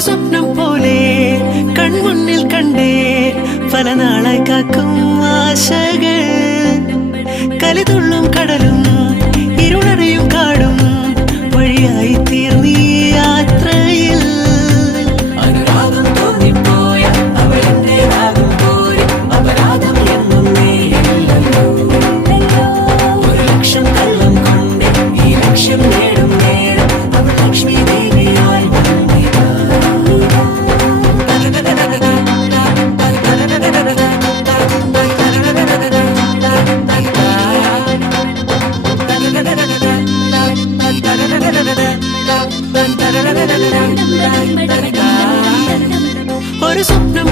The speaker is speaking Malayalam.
സ്വപ്നം പോലെ കൺമുന്നിൽ കണ്ടേ പല നാളായി കാക്കും ആശകൾ. കലിതുള്ളും കടലും ഇരുളറിയും കാടും വഴിയായി തീർന്നീ യാത്രയിൽ. ഒരു ഈ നേടും. ஒரு சுப்னம்